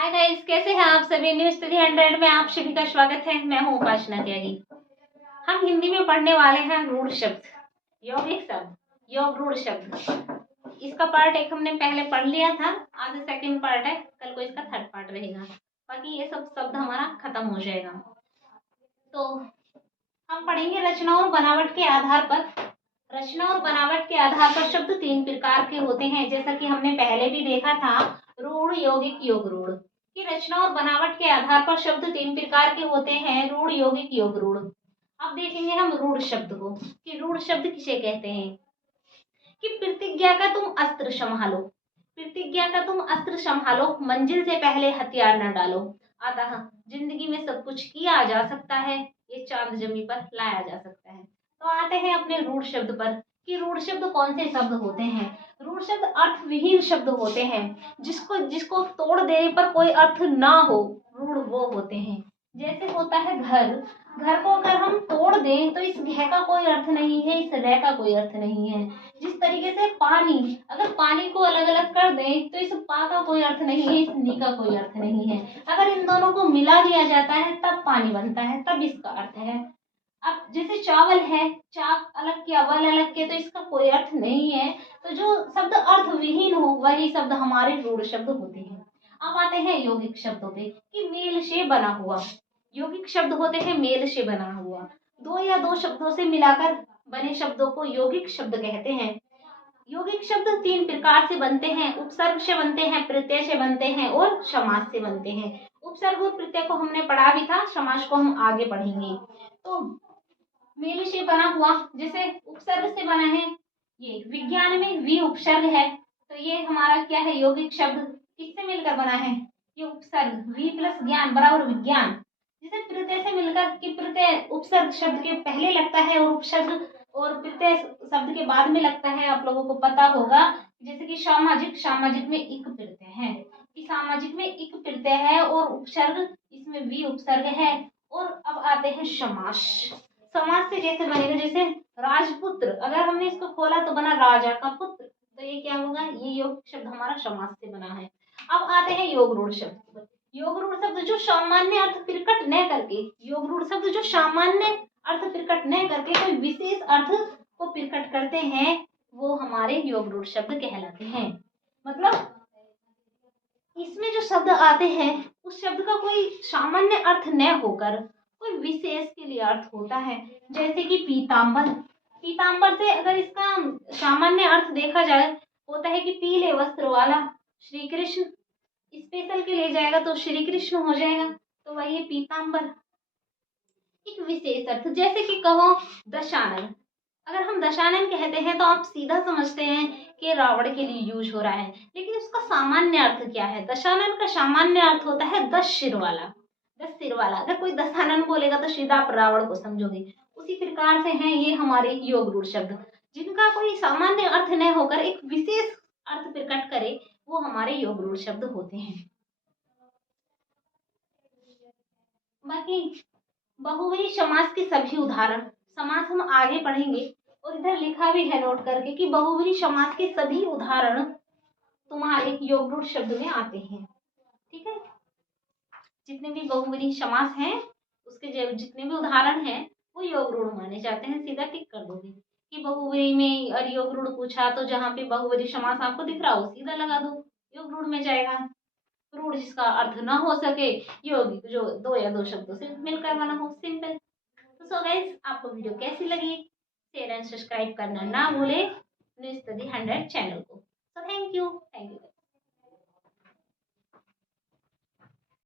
Hi guys, कैसे हैं आप सभी। न्यू स्टडी 100 में आप सभी का स्वागत है। मैं हूं उपासना त्यागी। हम हिंदी में पढ़ने वाले हैं रूढ़ शब्द, यौगिक शब्द, योग रूढ़ शब्द। इसका पार्ट एक हमने पहले पढ़ लिया था, आज सेकंड पार्ट है, कल को इसका थर्ड पार्ट रहेगा। बाकी ये सब शब्द हमारा खत्म हो जाएगा। तो हम पढ़ेंगे रचना और बनावट के आधार पर। रचना और बनावट के आधार पर शब्द तीन प्रकार के होते हैं, जैसा कि हमने पहले भी देखा था, रूढ़, यौगिक, योग रूढ़। कि रचना और बनावट के आधार पर शब्द तीन प्रकार के होते हैं, रूढ़, यौगिक, योग रूढ़। अब देखेंगे हम रूढ़ शब्द को कि रूढ़ शब्द किसे कहते हैं। कि प्रतिज्ञा का तुम अस्त्र संभालो, प्रतिज्ञा का तुम अस्त्र संभालो, मंजिल से पहले हथियार न डालो। अतः जिंदगी में सब कुछ किया जा सकता है, ये चांद जमी पर लाया जा सकता है। तो आते हैं अपने रूढ़ शब्द पर कि रूढ़ शब्द कौन से शब्द होते हैं। रूढ़ शब्द अर्थविहीन शब्द होते हैं, जिसको जिसको तोड़ देने पर कोई अर्थ ना हो, रूढ़ वो होते हैं। जैसे होता है घर, घर को अगर हम तोड़ दें तो इस घ का कोई अर्थ नहीं है, इस रे का कोई अर्थ नहीं है। जिस तरीके से पानी, अगर पानी को अलग अलग कर दें तो इस पा का कोई अर्थ नहीं है, इस नी का कोई अर्थ नहीं है। अगर इन दोनों को मिला दिया जाता है तब पानी बनता है, तब इसका अर्थ है। अब जैसे चावल है, चाक अलग किया, वल अलग किया, तो इसका कोई अर्थ नहीं है। तो जो शब्द अर्थविहीन हो वही शब्द हमारे रूढ़ शब्द होते हैं। अब आते हैं यौगिक शब्दों पे कि मेल से बना हुआ। यौगिक शब्द होते हैं मेल से बना हुआ, दो या दो शब्दों से मिलाकर बने शब्दों को यौगिक शब्द कहते हैं। यौगिक शब्द तीन प्रकार से बनते हैं, उपसर्ग से बनते हैं, प्रत्यय से बनते हैं और समास से बनते हैं। उपसर्ग और प्रत्यय को हमने पढ़ा भी था, समास को हम आगे पढ़ेंगे। तो मेल से बना हुआ, जैसे उपसर्ग से बना है, ये विज्ञान में वी उपसर्ग है, तो ये हमारा क्या है, यौगिक शब्द। किससे मिलकर बना है, ये उपसर्ग, वी प्लस ज्ञान बराबर विज्ञान। जैसे प्रत्यय से मिलकर, कि प्रत्यय उपसर्ग शब्द के पहले लगता है और उपसर्ग और प्रत्यय शब्द के बाद में लगता है, आप लोगों को पता होगा। जैसे कि सामाजिक, सामाजिक में इक प्रत्यय है, कि सामाजिक में इक प्रत्यय है और उपसर्ग, इसमें वी उपसर्ग है। और अब आते हैं समास। समास से जैसे बनेगा, जैसे राजपुत्र, अगर हमने इसको खोला तो बना राजा का पुत्र, तो ये क्या होगा, ये योग शब्द हमारा समास से बना है। अब आते हैं योग रूढ़ शब्द। योग रूढ़ शब्द जो सामान्य अर्थ प्रकट न करके, योग रूढ़ शब्द जो सामान्य अर्थ प्रकट न करके कोई विशेष अर्थ को प्रकट करते हैं, वो हमारे योग रूढ़ शब्द कहलाते हैं। मतलब इसमें जो शब्द आते हैं उस शब्द का कोई सामान्य अर्थ न होकर कोई विशेष के लिए अर्थ होता है। जैसे कि पीतांबर, पीतांबर से अगर इसका सामान्य अर्थ देखा जाए, होता है कि पीले वस्त्र वाला। श्री कृष्ण स्पेशल के लिए जाएगा तो श्री कृष्ण हो जाएगा, तो वही है पीतांबर। एक विशेष अर्थ, जैसे कि कहो दशानन, अगर हम दशानन कहते हैं तो आप सीधा समझते हैं कि रावण के लिए यूज हो रहा है, लेकिन उसका सामान्य अर्थ क्या है। दशानन का सामान्य अर्थ होता है 10 सिर वाला, 10 सिर वाला। अगर कोई दशानन बोलेगा तो सीधा आप रावण को समझोगे। उसी प्रकार से हैं ये हमारे योग रूढ़ शब्द, जिनका कोई सामान्य अर्थ न होकर एक विशेष अर्थ प्रकट करे, वो हमारे योग रूढ़ शब्द होते हैं। बाकी बहुव्रीहि समास के सभी उदाहरण, समास हम आगे पढ़ेंगे, और इधर लिखा भी है नोट करके कि बहुव्रीहि समास के सभी उदाहरण तुम्हारे योग रूढ़ शब्द में आते हैं। ठीक है, जितने भी बहुव्रीहि समास हैं उसके जितने भी उदाहरण हैं वो योग रूढ़ माने जाते हैं। सीधा टिक कर दोगे कि बहुव्रीहि में और योग रूढ़ पूछा तो जहाँ पे बहुव्रीहि समास आपको दिख रहा हो सीधा लगा दो, योग रूढ़ में जाएगा। रूढ़ जिसका अर्थ ना हो सके, यौगिक जो दो या दो शब्दों से मिलकर बना हो, सिंपल। सो गाइस, आपको वीडियो कैसी लगी, शेयर एंड सब्सक्राइब करना ना भूले न्यू स्टडी 100 चैनल को। So thank you.